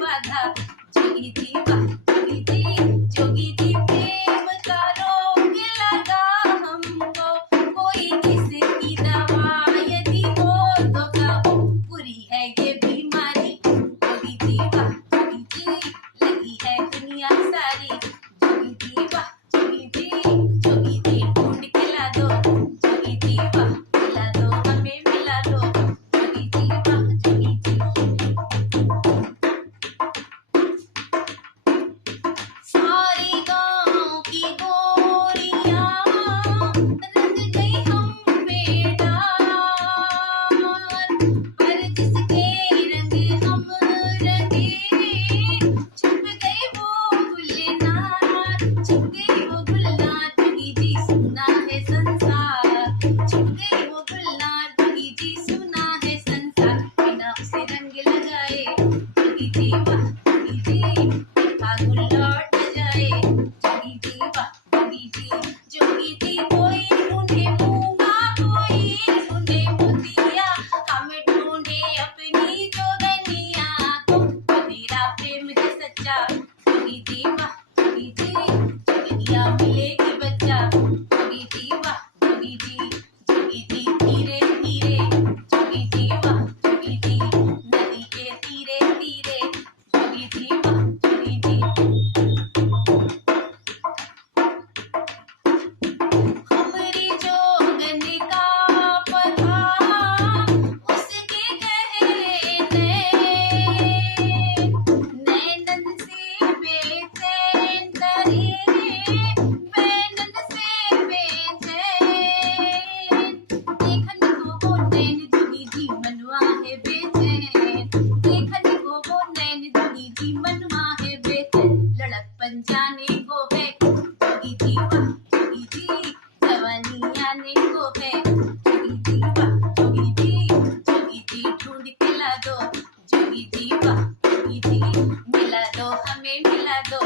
बाधा। जोगी जी वाह जोगी जी प्रेम का रोग लगा हमको, कोई इसकी दवा यदि हो तो कहो, बुरी है ये बीमारी। जोगी जी वाह जोगी जी लगी है दुनिया सारी। जोगी जी वाह जोगी जी ढूंढ के ला दो। जोगी जी वाह मिला दो हमें मिला दो। जोगी जी वाह जोगी जी। सारी गाँव की गोरियां रंग गई हम पे डार, पर जिसके रंग हम रंगे छुप गई वो गुलनार, छुप गई वो गुलनार। जोगी जी सुना है संसार, छुप गई वो गुलनार। जोगी जी सुना है संसार, बिना उसे रंग लगाए। जोगी जी वाह जोगी जी फागुन लौट जाए। जोगी जी वाह जोगी जी कोई ढूंढे मूंगा, कोई ढूंढे मोतिया, हम ढूंढे अपनी जोगनिया को, तेरा प्रेम है सच्चा। जोगी जी वाह जोगी जी जोगनिया मिलेगी बच्चा। जोगी जी वाह जोगी जी धीरे धीरे। जोगी जी वाह जोगी जी नदी के तीरे तीरे। जोगी जी वाह जोगी जी हमारी जोगन का पता उसके गहरे नैनन से बेचैन करे, बैनन से बेचैन। देखन को वो नैन जोगी जी मनवा है बेचैन, देखन को वो नैन जोगी जी मनवा है बेचैन। लड़कपन जाने को है जोगी जी वाह जोगी जी, जवानी आने को है। जोगी जी वाह जोगी जी ढूंढ के ला दो। जोगी जी वाह जोगी जी मिला दो हमें मिला दो।